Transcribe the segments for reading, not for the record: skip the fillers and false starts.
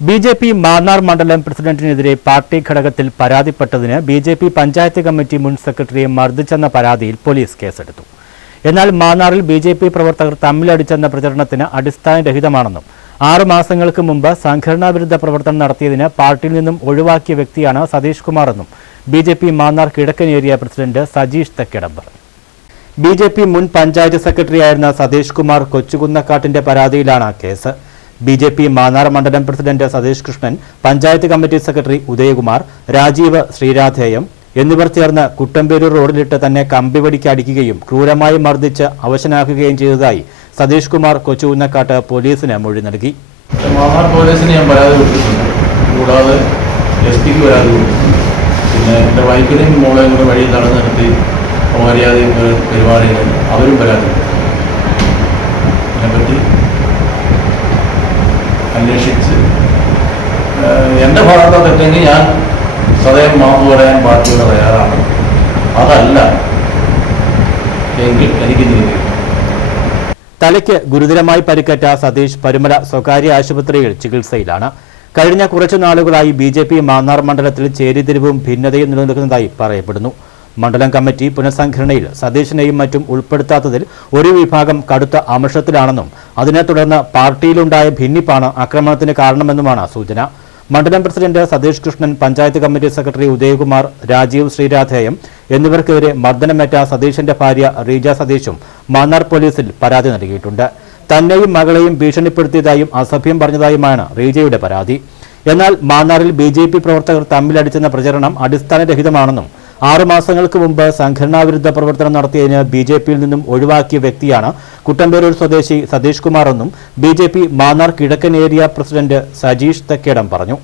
BJP. Mannar മണ്ഡലം പ്രസിഡന്റിനെതിരെ party ഘടകത്തിൽ പരാതിപ്പെട്ടതിന് BJP. Panchayat committee മുൻ സെക്രട്ടറിയെ മർദ്ദിച്ചെന്ന പരാതിയിൽ പോലീസ് കേസെടുത്തു. എന്നാൽ മാന്നാറിൽ ബി.ജെ.പി. പ്രവർത്തകർ തമ്മിലടിച്ചെന്ന പ്രചരണത്തിന് അടിസ്ഥാനരഹിതമാണെന്നും 6 മാസങ്ങൾക്ക് മുമ്പ് സംഘടനാവിരുദ്ധ പ്രവർത്തനം നടത്തിയതിന് പാർട്ടിയിൽ നിന്നും ഒഴിവാക്കിയ വ്യക്തിയാണ് സതീഷ് കുമാറെന്നും ബി.ജെ.പി. മാന്നാർ കിഴക്കൻ ഏരിയ പ്രസിഡന്റ് സജീഷ് തെക്കേടം പറഞ്ഞു. ബി.ജെ.പി. മുൻ പഞ്ചായത്ത് സെക്രട്ടറിയായിരുന്ന സതീഷ് കുമാർ കൊച്ചുകുന്നക്കാട്ടിന്റെ പരാതിയിലാണ് കേസ്. ബി.ജെ.പി. മാന്നാർ മണ്ഡലം president Satheesh Krishnan, panchayat committee secretary Udayakumar, Rajeev Sreeradheyam എന്നിവർ ചേർന്ന് കുട്ടമ്പേരൂർ റോഡിലിട്ട് തന്നെ കമ്പിവടിക്ക് അടിക്കുകയും ക്രൂരമായി മർദ്ദിച്ച് അവശനാക്കുകയും ചെയ്തതായി സതീഷ് കുമാർ കൊച്ചുകുന്നക്കാട്ട് പോലീസിന് മൊഴി നൽകി. മാന്നാർ പോലീസിന് ഞാൻ പരാതി കൊടുത്തിട്ടുണ്ട്. കൂടാതെ എസ്.പിക്ക് പരാതി കൊടുത്തിട്ടുണ്ട്. പിന്നെ എൻ്റെ വൈഫിനെയും മോളെയും കൂടെ വഴി നടന്നു നിർത്തി മര്യാദയും പരിപാടിയിൽ അവരും പരാതി അതിനെപ്പറ്റി അന്വേഷിച്ച് എൻ്റെ ഭാഗത്ത് തെറ്റെങ്കിൽ ഞാൻ സദയം മാപ്പ് പറയാൻ പാർട്ടിയോട് തയ്യാറാണ്. അതല്ല എങ്കിൽ എനിക്ക് നീതി. തലയ്ക്ക് ഗുരുതരമായി പരിക്കേറ്റ സതീഷ് പരുമല സ്വകാര്യ ആശുപത്രിയിൽ ചികിത്സയിലാണ്. കഴിഞ്ഞ കുറച്ചു നാളുകളായി ബി.ജെ.പി. മാന്നാർ മണ്ഡലത്തിൽ ചേരിതിരിവും ഭിന്നതയും നിലനിൽക്കുന്നതായി പറയപ്പെടുന്നു. മണ്ഡലം കമ്മിറ്റി പുനഃസംഘടനയിൽ സതീഷിനെയും മറ്റും ഉൾപ്പെടുത്താത്തതിൽ ഒരു വിഭാഗം കടുത്ത അമർഷത്തിലാണെന്നും അതിനെ തുടർന്ന് പാർട്ടിയിലുണ്ടായ ഭിന്നിപ്പാണ് ആക്രമണത്തിന് കാരണമെന്നുമാണ് സൂചന. മണ്ഡലം president Satheesh Krishnan, panchayat committee secretary Udayakumar, Rajeev Sreeradheyam എന്നിവർക്കെതിരെ മർദ്ദനമേറ്റ സതീഷിന്റെ ഭാര്യ റീജ സതീഷും മാന്നാർ പോലീസിൽ പരാതി നൽകിയിട്ടുണ്ട്. തന്നെയും മകളെയും ഭീഷണിപ്പെടുത്തിയതായും അസഭ്യം പറഞ്ഞതായുമാണ് റീജയുടെ പരാതി. എന്നാൽ മാന്നാറിൽ ബി.ജെ.പി. പ്രവർത്തകർ തമ്മിലടിച്ചെന്ന പ്രചരണം അടിസ്ഥാനരഹിതമാണെന്നും 6 മാസങ്ങൾക്ക് മുമ്പ് സംഘടനാവിരുദ്ധ പ്രവർത്തനം നടത്തിയതിന് ബി.ജെ.പിയിൽ നിന്നും ഒഴിവാക്കിയ വ്യക്തിയാണ് കുട്ടമ്പേരൂർ സ്വദേശി സതീഷ് കുമാർ എന്നും ബി.ജെ.പി. മാന്നാർ കിഴക്കൻ ഏരിയ പ്രസിഡന്റ് സജീഷ് തെക്കേടം പറഞ്ഞു.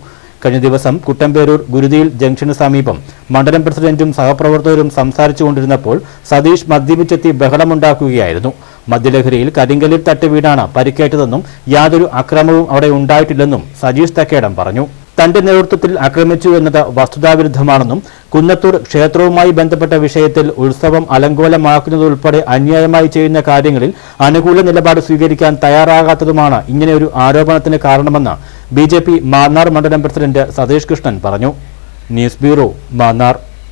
കഴിഞ്ഞ ദിവസം കുട്ടമ്പേരൂർ ഗുരുതിയിൽ ജംഗ്ഷന് സമീപം മണ്ഡലം പ്രസിഡന്റും സഹപ്രവർത്തകരും സംസാരിച്ചുകൊണ്ടിരുന്നപ്പോൾ സതീഷ് മദ്യപിച്ചെത്തി ബഹളമുണ്ടാക്കുകയായിരുന്നു. മദ്യലഹരിയിൽ കരിങ്കല്ലിൽ തട്ടി വീണാണ് പരിക്കേറ്റതെന്നും യാതൊരു അക്രമവും അവിടെ ഉണ്ടായിട്ടില്ലെന്നും സജീഷ് തെക്കേടം പറഞ്ഞു. തന്റെ നേതൃത്വത്തിൽ ആക്രമിച്ചു എന്നത് വസ്തുതാവിരുദ്ധമാണെന്നും കുന്നത്തൂർ ക്ഷേത്രവുമായി ബന്ധപ്പെട്ട വിഷയത്തിൽ ഉത്സവം അലങ്കോലമാക്കുന്നതുൾപ്പെടെ അന്യായമായി ചെയ്യുന്ന കാര്യങ്ങളിൽ അനുകൂല നിലപാട് സ്വീകരിക്കാൻ തയ്യാറാകാത്തതുമാണ് ഇങ്ങനെയൊരു ആരോപണത്തിന് കാരണമെന്ന് ബി.ജെ.പി. മാന്നാർ മണ്ഡലം പ്രസിഡന്റ് സതീഷ് കൃഷ്ണൻ പറഞ്ഞു. News bureau, Mannar.